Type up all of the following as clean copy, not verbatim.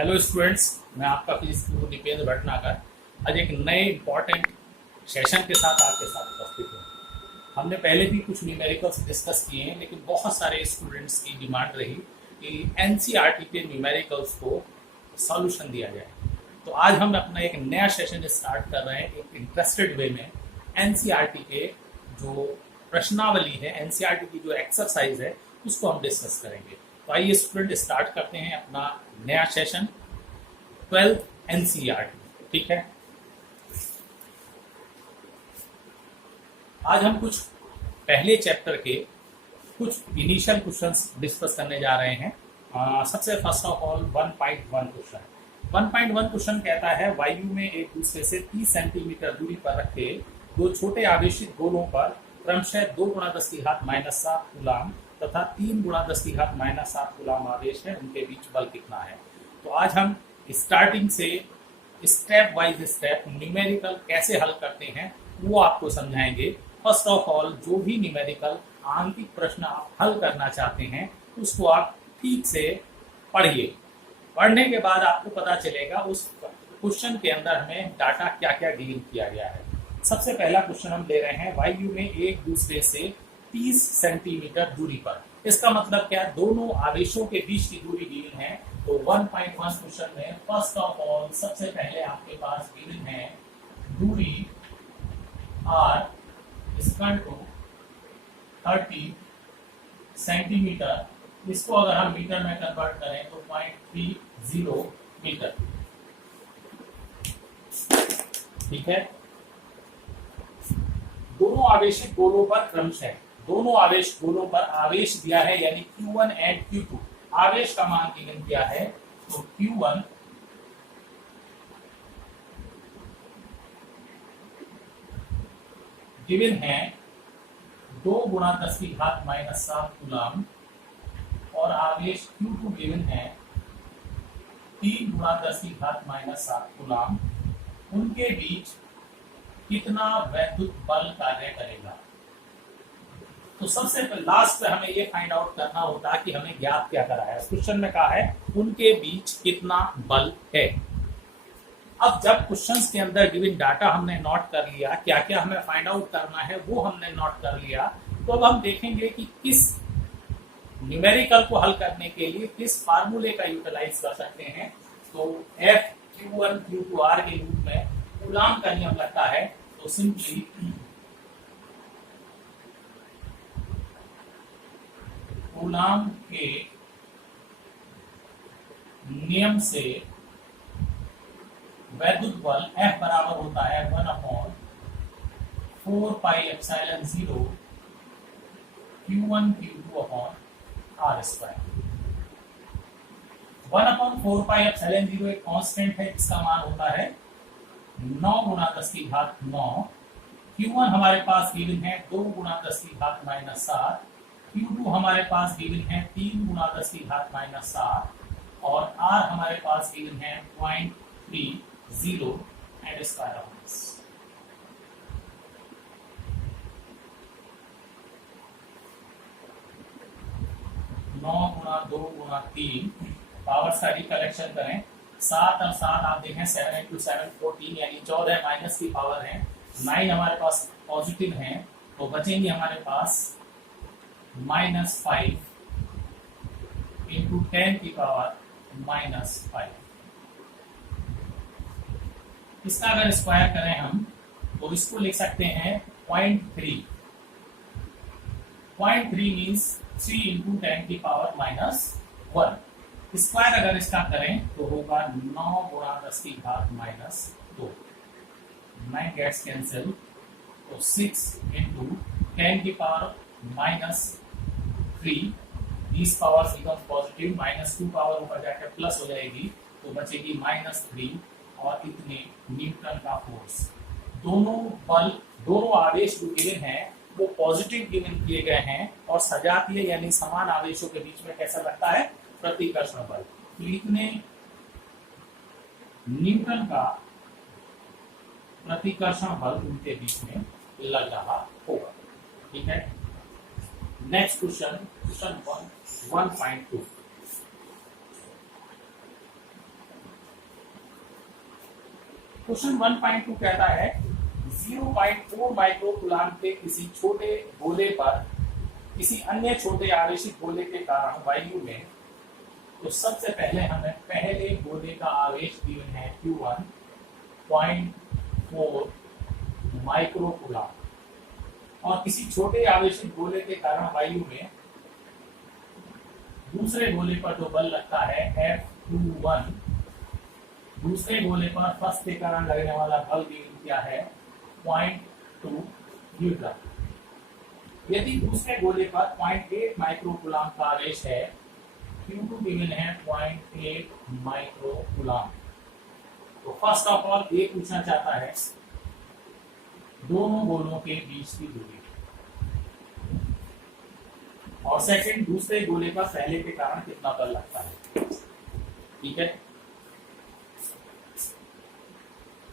Hello students, मैं आपका physics गुरु दीपेंद्र भटनागर आज एक नए इम्पॉर्टेंट सेशन के साथ आपके साथ उपस्थित हूँ। हमने पहले भी कुछ न्यूमेरिकल्स डिस्कस किए हैं, लेकिन बहुत सारे स्टूडेंट्स की डिमांड रही कि एनसीईआरटी के न्यूमेरिकल्स को सॉल्यूशन दिया जाए। तो आज हम अपना एक नया सेशन स्टार्ट कर रहे हैं एक इंटरेस्टेड वे में। एनसीईआरटी के जो प्रश्नावली है, एनसीईआरटी की जो एक्सरसाइज है, उसको हम डिस्कस करेंगे। तो आइए स्टूडेंट स्टार्ट करते हैं अपना नया सेशन 12th एनसीईआरटी। ठीक है, आज हम कुछ पहले चैप्टर के कुछ इनिशियल क्वेश्चंस डिस्कस करने जा रहे हैं। सबसे first of all 1.1 question. 1.1 question कहता है वायु में एक दूसरे से 30 सेंटीमीटर दूरी पर रखे दो छोटे आवेशित गोलों पर क्रमशः 2 × 10⁻⁷ कूलाम तथा 3 × 10⁻⁷ कूलाम आवेश है, उनके बीच बल कितना है। तो आज हम स्टार्टिंग से स्टेप बाय स्टेप न्यूमेरिकल कैसे हल करते हैं वो आपको समझाएंगे। फर्स्ट ऑफ ऑल, जो भी न्यूमेरिकल आंकिक प्रश्न आप हल करना चाहते हैं उसको आप ठीक से पढ़िए। पढ़ने के बाद आपको पता चलेगा उस क्वेश्चन के अंदर हमें डाटा क्या क्या गिवन किया गया है। सबसे पहला क्वेश्चन हम ले रहे हैं वायु में एक दूसरे से 30 सेंटीमीटर दूरी पर। इसका मतलब क्या, दोनों आवेशों के बीच की दूरी गिवन है। तो 1.1 क्वेश्चन में फर्स्ट ऑफ ऑल सबसे पहले आपके पास गिवन है दूरी r इक्वल टू 30 सेंटीमीटर। इसको अगर हम मीटर में कन्वर्ट करें तो 0.30 मीटर। ठीक है, दोनों आवेशित गोलों पर क्रमशः, दोनों आवेश गोलों पर आवेश दिया है, यानी Q1 एंड Q2। आवेश का मान गिवन किया है, तो Q1 गिवन है 2 × 10⁻⁷ कूलाम और आवेश Q2 गिवन है 3 × 10⁻⁷ कूलाम। उनके बीच कितना वैद्युत बल कार्य करेगा। तो सबसे लास्ट में हमें ये फाइंड आउट करना होता है कि हमें ज्ञात क्या कराया है। क्वेश्चन में कहा है उनके बीच कितना बल है। अब जब क्वेश्चंस के अंदर गिवन डाटा हमने नोट कर लिया, क्या क्या हमें फाइंड आउट करना है वो हमने नोट कर लिया, तो अब हम देखेंगे कि किस न्यूमेरिकल को हल करने के लिए किस फार्मूले का यूटिलाइज कर सकते हैं। तो F Q1 Q2 R के रूप में कूलाम का नियम लगता है। तो सिंपली कूलाम के नियम से वैद्युत बल F बराबर होता है 1/4πε0 Q1 Q2 R²। 1/4πε0 एक कांस्टेंट है, इसका मान होता है 9 × 10⁹। Q1 हमारे पास गिवन है 2 × 10⁻⁷, Q2 हमारे पास गिवन है 3 × 10⁻⁷, और R हमारे पास गिवन है 0.30 एंड स्क्वायर ऑफ दिस। नौ गुणा 2 × 3, पावर का रिकलेक्शन करें। 7 और 7 आप देखें 7 × 7 14, यानी 14 माइनस की पावर है। 9 हमारे पास पॉजिटिव है, तो बचेंगे हमारे पास -5 × 10 की पावर -5। इसका अगर स्क्वायर करें हम तो इसको लिख सकते हैं 0.3। 0.3 मीन्स 3 × 10 की पावर -1। स्क्वायर अगर इसका करें तो होगा 9 × 10⁻⁻2। 9 गेट्स कैंसिल, तो 6 × 10 की power -3। This power becomes positive, -2 power ऊपर जाकर प्लस हो जाएगी, तो बचेगी -3 और इतने न्यूटन का फोर्स। दोनों बल, दोनों आवेश जो गिवन है वो पॉजिटिव गिवन किए गए हैं और सजातीय यानी समान आवेशों के बीच में कैसा लगता है, प्रतिकर्षण बल। तो इतने न्यूटन का प्रतिकर्षण बल उनके बीच में लग रहा होगा। ठीक है, नेक्स्ट क्वेश्चन 1.2। क्वेश्चन 1.2 कहता है 0.4 माइक्रो कूलाम के किसी छोटे गोले पर किसी अन्य छोटे आवेशित गोले के कारण वायु में, तो सबसे पहले हमें पहले गोले का आवेश गिवन है Q1 0.4 माइक्रो कूलाम और किसी छोटे आवेशित गोले के कारण वायु में दूसरे गोले पर जो बल लगता है F21, दूसरे गोले पर फर्स्ट के कारण लगने वाला बल गिवन क्या है 0.2 न्यूटन। यदि दूसरे गोले पर 0.8 माइक्रो कूलाम का आवेश है, Q2 गिवन है 0.8 माइक्रो कूलाम। तो फर्स्ट ऑफ ऑल ये पूछना चाहता है दोनों गोलों के बीच की दूरी, और सेकंड दूसरे गोले पर पहले के कारण कितना बल लगता है। ठीक है,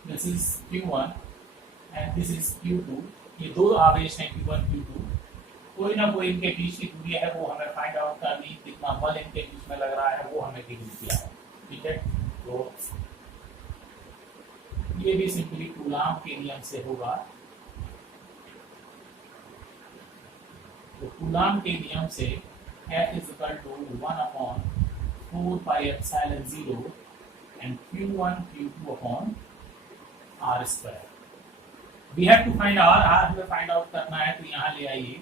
this is Q1 and this is Q2। ये दो आवेश हैं Q1 Q2, कोई ना कोई इनके बीच की दूरी है, वो हमें फाइंड आउट करनी, कितना बल इनके बीच में लग रहा है वो हमें गिवन किया है। ठीक है, तो ये भी सिंपली कूलाम के नियम से होगा। तो कूलाम के नियम से F is equal to 1/4 pi epsilon 0 and Q1 Q2 upon R square। We have to find R हमें फाइंड आउट करना है, तो यहाँ ले आइए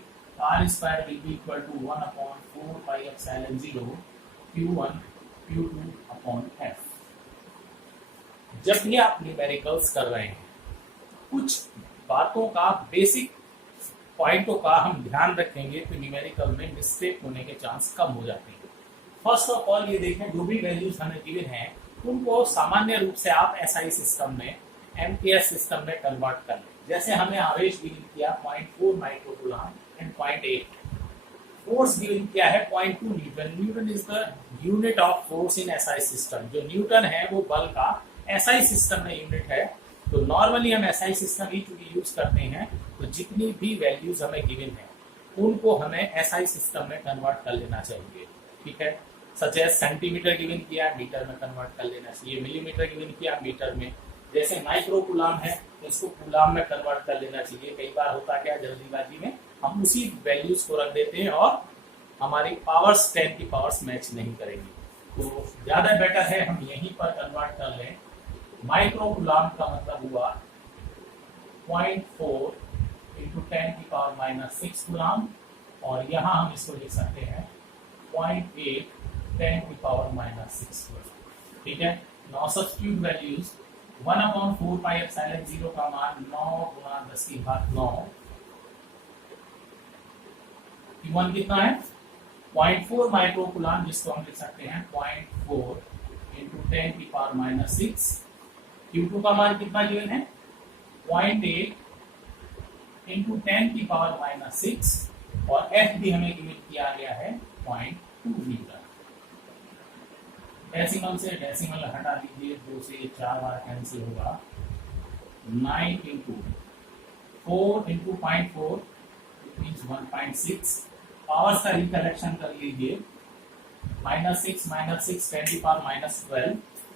R square will be equal to 1/4 pi epsilon 0 Q1 Q2 upon F। जब भी आप न्यूमेरिकल्स कर रहे हैं, कुछ बातों का बेसिक पॉइंटों का हम ध्यान रखेंगे तो न्यूमेरिकल में मिस्टेक होने के चांस कम हो जाते हैं। फर्स्ट ऑफ ऑल ये देखें, जो भी वैल्यूज हमें गिवन हैं उनको सामान्य रूप से आप एसआई सिस्टम में, एमकेएस सिस्टम में कन्वर्ट कर लें। जैसे हमें आवेश गिवन किया 0.4 micro coulomb and 0.8, force given किया है 0.2 Newton. Newton is the unit of force in SI system. जो न्यूटन है वो बल का एसआई सिस्टम में यूनिट है। तो नॉर्मली हम एसआई सिस्टम ही चूंकि यूज करते हैं, तो जितनी भी वैल्यूज हमें गिवन है उनको हमें एसआई सिस्टम में कन्वर्ट कर लेना चाहिए। ठीक है, सच एज सेंटीमीटर गिवन किया मीटर में कन्वर्ट कर लेना चाहिए, मिलीमीटर गिवन किया मीटर में, जैसे माइक्रो कूलाम है तो इसको कूलाम में कन्वर्ट कर लेना चाहिए। कई बार होता क्या, जल्दीबाजी में हम उसी वैल्यूज को रख देते हैं और हमारी पावर्स 10 की पावर्स मैच नहीं करेंगी। तो ज्यादा बेटर है हम यहीं पर कन्वर्ट कर लें। माइक्रो कूलाम का मतलब हुआ 0.4 इंटू 10 की पावर माइनस 6 कूलाम, और यहाँ हम इसको लिख सकते हैं 0.8 10 की पावर माइनस 6 कूलाम। ठीक है, now substitute values 1/4 pi epsilon 0 का मान 9 गुना 10 की घात 9। Q1 कितना है 0.4 माइक्रो कूलाम, जिसको हम लिख सकते हैं 0.4 इंटू 10 की पावर माइनस 6। Q2 का मान कितना गिवन है 0.8 इंटू 10 की पावर माइनस 6, और F भी हमें गिवन किया गया है 0.2 मीटर। डेसिमल से डेसिमल हटा दीजिए, 2 से 4 बार कैंसिल होगा। 9 इंटू 4 इंटू 0.4 मीन्स 1.6। पावर्स का रिकलेक्शन कर लीजिए, -6 -6 10 की पावर माइनस 12,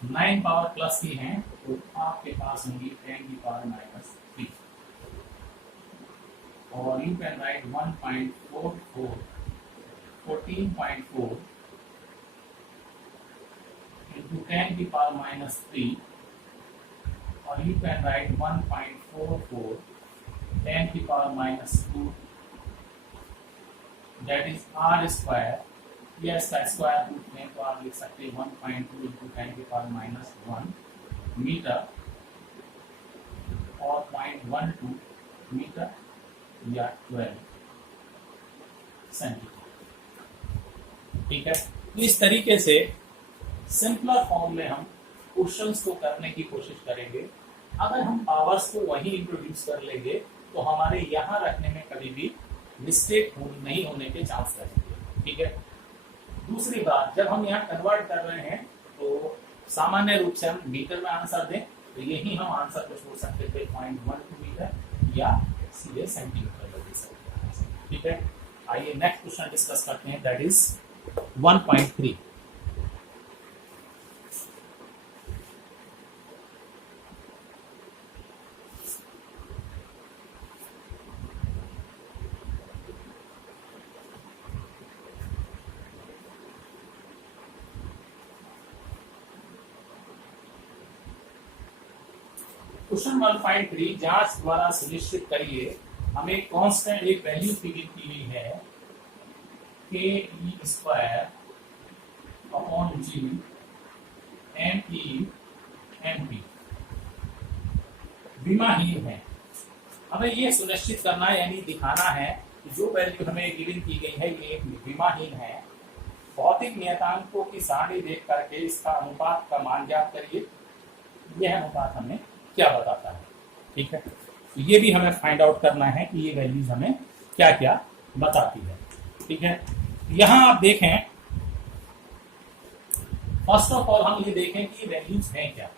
9 पावर प्लस की हैं तो आपके पास होंगी 10 की पावर माइनस 3, और यू कैन राइट 1.44 14.4 into 10 की पावर माइनस 3, और यू कैन राइट 1.44 10 की power minus 2, that is R square. या इसका स्क्वायर रूट में तो आप लिख सकते हैं 1.2 इंटू 10 की पावर माइनस 1 मीटर, और 0.12 मीटर या 12 सेंटीमीटर। ठीक है, तो इस तरीके से सिंपलर फॉर्म में हम क्वेश्चंस को करने की कोशिश करेंगे। अगर हम पावर्स को वहीं इंट्रोड्यूस कर लेंगे तो हमारे यहाँ रखने में कभी भी मिस्टेक नहीं होने के चांस रहेंगे। ठीक है, दूसरी बात, जब हम यहाँ कन्वर्ट कर रहे हैं तो सामान्य रूप से हम मीटर में आंसर दें तो यही हम आंसर को छोड़ सकते थे 0.12 मीटर या सीधे सेंटीमीटर में दे सकते हैं। ठीक है, आइए नेक्स्ट क्वेश्चन डिस्कस करते हैं, दैट इज 1.3। क्वेश्चन 1.3 जांच द्वारा सुनिश्चित करिए हमें कांस्टेंट एक वैल्यू गिवन की गई है K E square upon G M E M P विमाहीन है। हमें ये सुनिश्चित करना है यानी दिखाना है कि जो वैल्यू हमें गिवन की गई है ये विमाहीन है। भौतिक नियतांकों की सारणी देख करके इसका अनुपात का मान ज्ञात करिए। यह अनुपात हमें क्या बताता है, ठीक है। तो ये भी हमें फाइंड आउट करना है कि ये वैल्यूज हमें क्या क्या बताती है, ठीक है। यहां आप देखें, फर्स्ट ऑफ ऑल हम ये देखें कि ये वैल्यूज हैं क्या।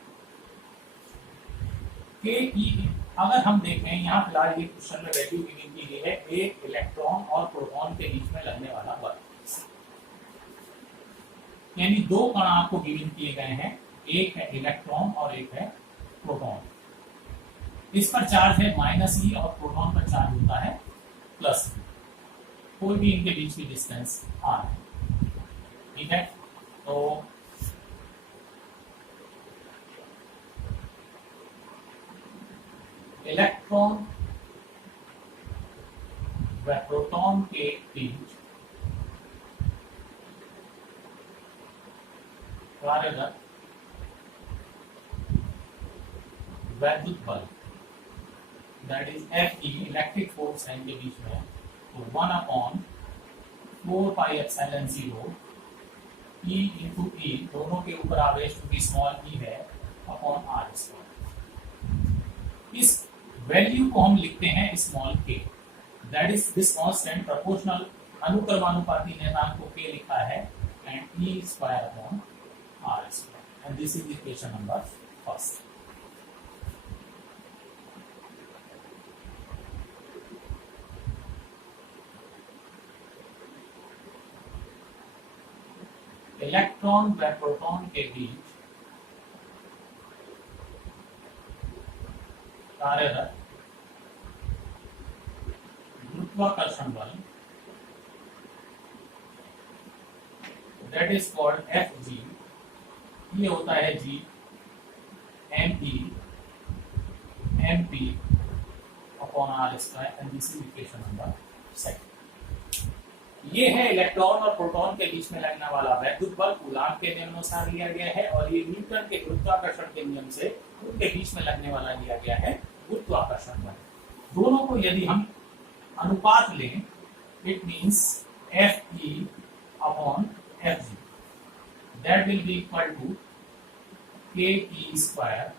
के ई अगर हम देखें यहाँ फिलहाल ये क्वेश्चन में वैल्यू गिवन की गई है एक इलेक्ट्रॉन और प्रोटॉन के बीच में लगने वाला बल, यानी दो कण आपको गिवन किए गए हैं, एक है इलेक्ट्रॉन और एक है प्रोटॉन। इस पर चार्ज है -e और प्रोटॉन पर चार्ज होता है +e। कोई भी इनके बीच की डिस्टेंस r है, ठीक है। तो इलेक्ट्रॉन व प्रोटॉन के बीच कार्यरत वैद्युत बल that is Fe electric force है इनके बीच में, तो 1/4πε0 E इंटू E दोनों के ऊपर आवेश जो कि स्मॉल e है अपॉन r²। इस वैल्यू को हम लिखते हैं small k, that is this constant proportional अनुक्रमानुपाती नियतांक को k लिखा है and E square upon r², and this is equation number first. Electron व प्रोटॉन के बीच कार्यरत गुरुत्वाकर्षण बल दैट इज कॉल्ड Fg, ये होता है G me mp upon r² and this is equation number second. ये है इलेक्ट्रॉन और प्रोटॉन के बीच में लगने वाला वैद्युत बल, कूलाम के नियम अनुसार लिया गया है, और ये न्यूटन के गुरुत्वाकर्षण के नियम से उनके बीच में लगने वाला लिया गया है गुरुत्वाकर्षण बल। दोनों को यदि हम अनुपात लें, it means Fe upon Fg, that will be equal to ke square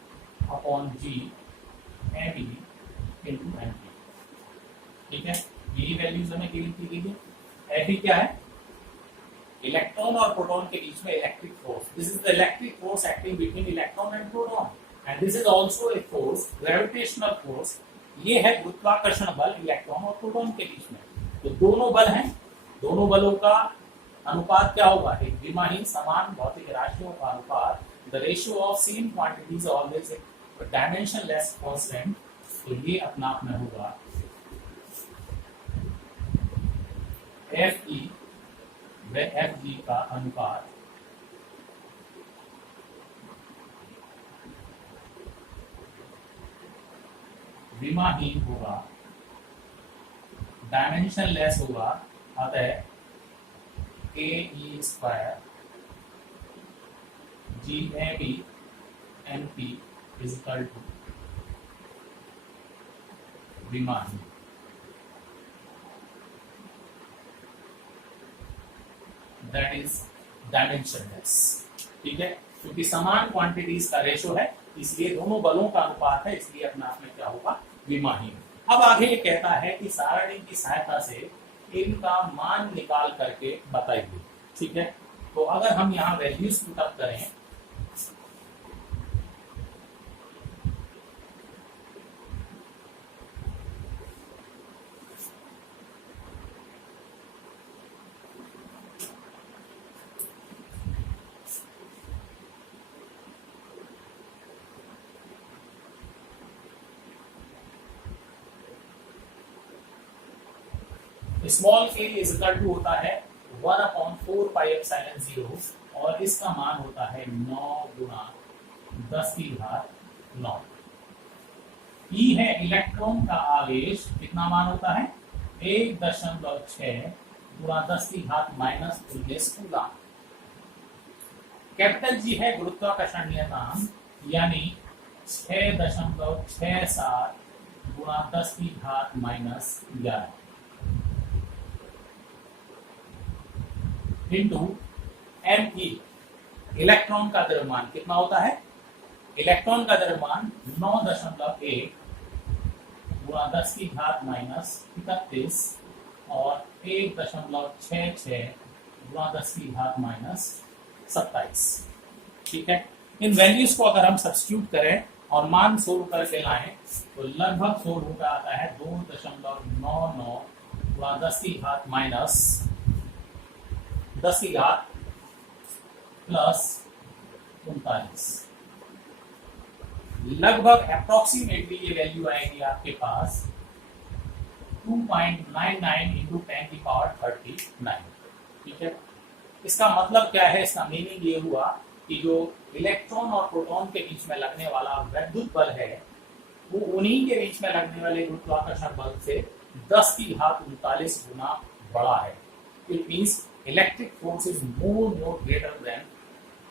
upon G me into mp, ठीक है। यही वैल्यूज हमें गिवन की गई है। Fe क्या है? इलेक्ट्रॉन और प्रोटॉन के बीच में electric force, this is the electric force acting between electron and proton, and this is also a force gravitational force. ये है गुरुत्वाकर्षण बल इलेक्ट्रॉन और प्रोटॉन के बीच में। तो दोनों बल हैं, दोनों बलों का अनुपात क्या होगा? एक विमाहीन समान भौतिक राशियों का अनुपात, the ratio of same quantities always dimensionless constant. तो ये अपना आप में होगा Fe व Fg का अनुपात विमाहीन होगा, डायमेंशनलेस होगा, अतः ke square Gme mp is equal to विमाहीन। दैट इज डायमेंशनलेस, ठीक है। क्योंकि समान क्वांटिटीज का रेशो है, इसलिए दोनों बलों का अनुपात है, इसलिए अपना आप में क्या होगा? विमाहीन। अब आगे ये कहता है कि सारणी की सहायता से इनका मान निकाल करके बताइए, ठीक है। तो अगर हम यहाँ वैल्यूज पुटअप करें, स्मॉल के इज इक्वल टू होता है 1/4πε0 और इसका मान होता है 9 × 10⁻⁹। ई है इलेक्ट्रॉन का आवेश, कितना मान होता है 1.6 गुणा 10 की घात माइनस 19 कूलम। कैपिटल जी है गुरुत्वाकर्षण नियतांक, यानी 6.67 गुणा 10 की घात minus 11 into M E, electron का द्रव्यमान कितना होता है, इलेक्ट्रॉन का द्रव्यमान 9.1 गुणा 10 की घात माइनस 31 और 1.66 गुणा 10 की घात माइनस 27। ठीक है, इन वैल्यूज को अगर हम सब्स्टिट्यूट करें और मान सोल्व करके लाएं तो लगभग सोल्व होकर आता है 2.99 गुणा 10 की घात माइनस 10 की घात प्लस 39। लगभग अप्रोक्सीमेटली ये वैल्यू आएगी आपके पास 2.99 इंटू 10 की पावर 39। ठीक है, इसका मतलब क्या है, इसका मीनिंग ये हुआ कि जो इलेक्ट्रॉन और प्रोटॉन के बीच में लगने वाला वैद्युत बल है वो उन्हीं के बीच में लगने वाले गुरुत्वाकर्षण बल से 10 की घात 39 गुना बड़ा है। It means electric force is more greater than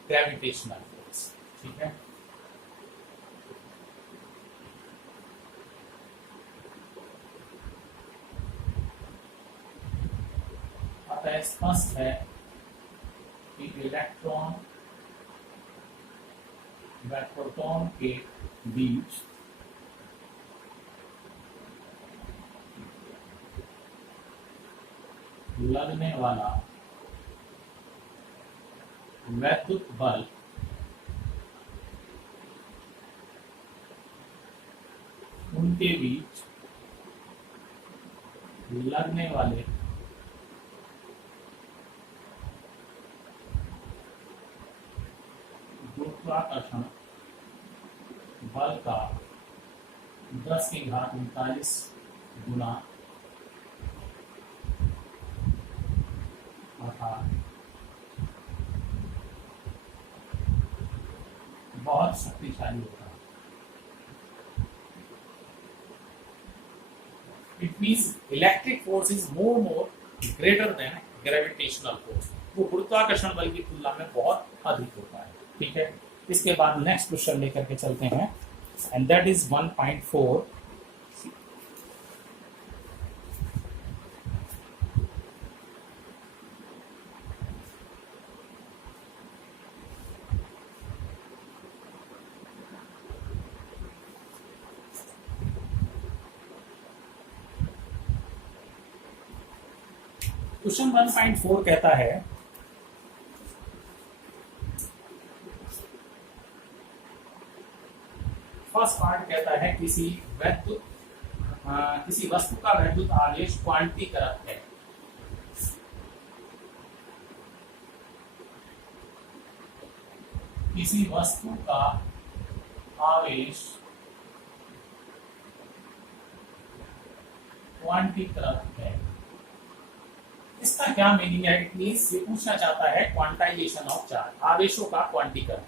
gravitational force. ठीक है, अतः स्पष्ट है कि इलेक्ट्रॉन व प्रोटॉन के बीच लगने वाला वैद्युत बल उनके बीच लगने वाले गुरुत्वाकर्षण बल का 10 की घात 39 गुना अर्थात बहुत शक्तिशाली होता है। It means electric force is more greater than gravitational force, वो गुरुत्वाकर्षण बल की तुलना में बहुत अधिक होता है। ठीक है, इसके बाद नेक्स्ट क्वेश्चन लेकर के चलते हैं एंड दैट इज 1.4। क्वेश्चन 1.4 कहता है फर्स्ट पार्ट कहता है किसी वस्तु का वैद्युत आवेश क्वांटीकृत है। किसी वस्तु का आवेश क्वांटीकृत है, इसका क्या मीनिंग है? इट मींस ये पूछना चाहता है क्वांटाइजेशन ऑफ चार्ज, आवेशों का क्वांटीकरण।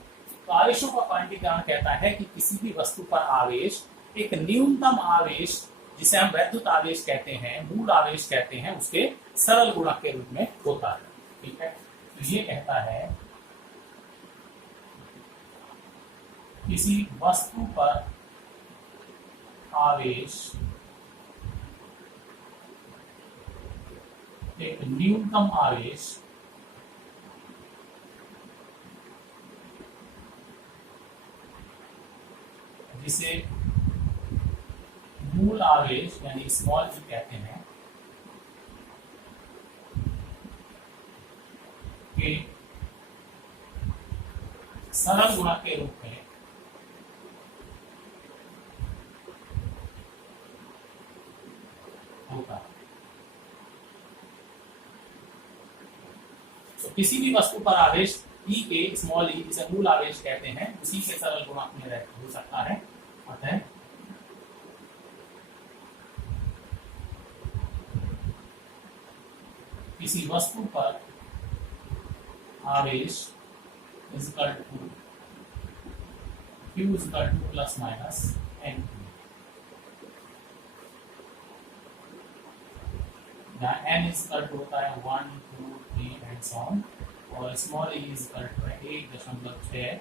तो आवेशों का क्वांटीकरण कहता है कि किसी भी वस्तु पर आवेश एक न्यूनतम आवेश जिसे हम वैद्युत आवेश कहते हैं, मूल आवेश कहते हैं, उसके सरल गुणक के रूप में होता है। ठीक है, तो ये कहता है किसी वस्तु पर आवेश एक न्यूनतम आवेश जिसे मूल आवेश यानी स्मॉल ई कहते हैं के सरल गुणक के रूप में होता है। तो किसी भी वस्तु पर आवेश ई के स्मॉल ई जिसे मूल आवेश कहते हैं उसी के सरल गुणक में हो सकता है। अतः किसी वस्तु पर आवेश is equal to Q is equal to plus minus N. जहाँ n इज इक्वल टू होता है 1 2 3 एंड सो ऑन, और small e is equal to है 1.6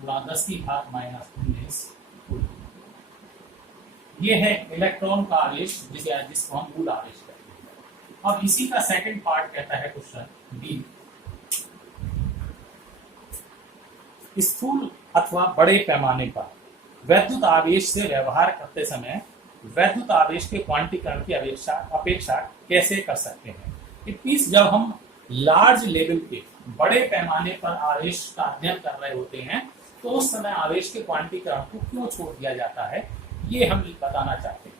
गुणा 10 की घात माइनस 19 कूलम। ये है इलेक्ट्रॉन का आवेश जिसको हम मूल आवेश कहते हैं। अब इसी का सेकंड पार्ट कहता है क्वेश्चन बी, स्थूल अथवा बड़े पैमाने पर वैद्युत आवेश से व्यवहार करते समय वैद्युत आवेश के क्वांटीकरण की अपेक्षा कैसे कर सकते हैं। इट मींस जब हम लार्ज लेवल पे बड़े पैमाने पर आवेश का अध्ययन कर रहे होते हैं तो उस समय आवेश के क्वांटीकरण को क्यों छोड़ दिया जाता है, ये हम बताना चाहते हैं।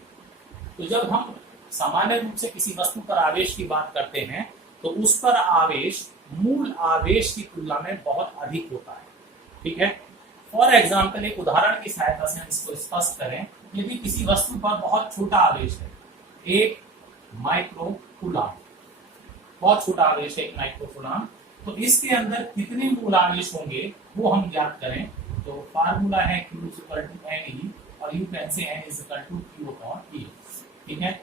तो जब हम सामान्य रूप से किसी वस्तु पर आवेश की बात करते हैं तो उस पर आवेश मूल आवेश की तुलना में बहुत अधिक होता है, ठीक है। फॉर एग्जाम्पल एक उदाहरण की सहायता से हम इसको स्पष्ट करें। यदि किसी वस्तु पर बहुत छोटा आवेश है, 1 माइक्रोकूलम, बहुत छोटा आवेश है 1 माइक्रोकूलम, तो इसके अंदर कितने मूल आवेश होंगे वो हम ज्ञात करें। तो फार्मूला है Q is equal to Ne और you can say N is equal to Q upon E, ठीक है।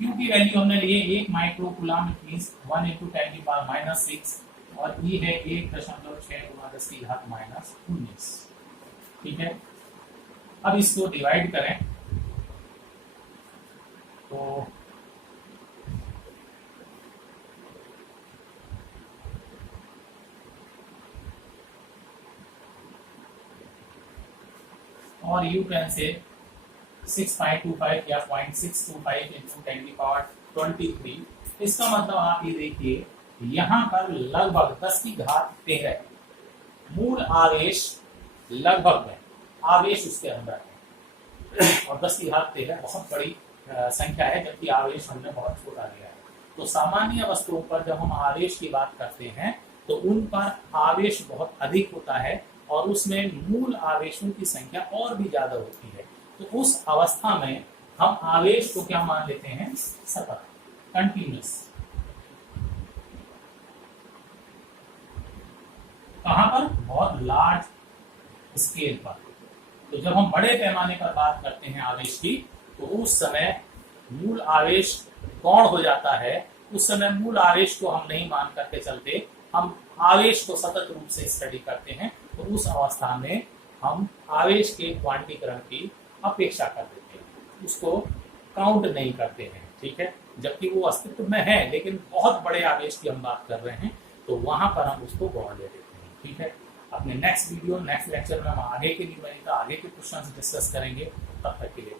Q की वैल्यू हमने लिए 1 माइक्रोकूलम, इट मींस 1 × 10⁻⁻⁶, और E है 1.6 गुणा 10 की घात माइनस 19, ठीक है। अब इसको डिवाइड करें तो और यू कैन से 6.25 या 0.625 इंटू 10⁻23। इसका मतलब आप ये देखिए यहाँ पर लगभग 10 की घात 13 मूल आवेश लगभग में आवेश उसके अंदर है, और 10 की घात 13 बहुत बड़ी संख्या है, जबकि आवेश हमने बहुत छोटा लिया है। तो सामान्य वस्तुओं पर जब हम आवेश की बात करते हैं तो उन पर आवेश बहुत अधिक होता है और उसमें मूल आवेशों की संख्या और भी ज्यादा होती है। तो उस अवस्था में हम आवेश को क्या मान लेते हैं, सतत, कंटिन्यूअस। कहां पर, बहुत लार्ज स्केल पर। तो जब हम बड़े पैमाने पर बात करते हैं आवेश की तो उस समय मूल आवेश गौण हो जाता है। उस समय मूल आवेश को हम नहीं मान करके चलते, हम आवेश को सतत रूप से स्टडी करते हैं। तो उस अवस्था में हम आवेश के क्वांटीकरण की अपेक्षा कर देते हैं, उसको काउंट नहीं करते हैं, ठीक है। जबकि वो अस्तित्व में है लेकिन बहुत बड़े आवेश की हम बात कर रहे हैं तो वहां पर हम उसको गौण ले देते हैं, ठीक है। अपने नेक्स्ट वीडियो नेक्स्ट लेक्चर में हम आगे के लिए आगे के क्वेश्चन डिस्कस करेंगे। तब तक के लिए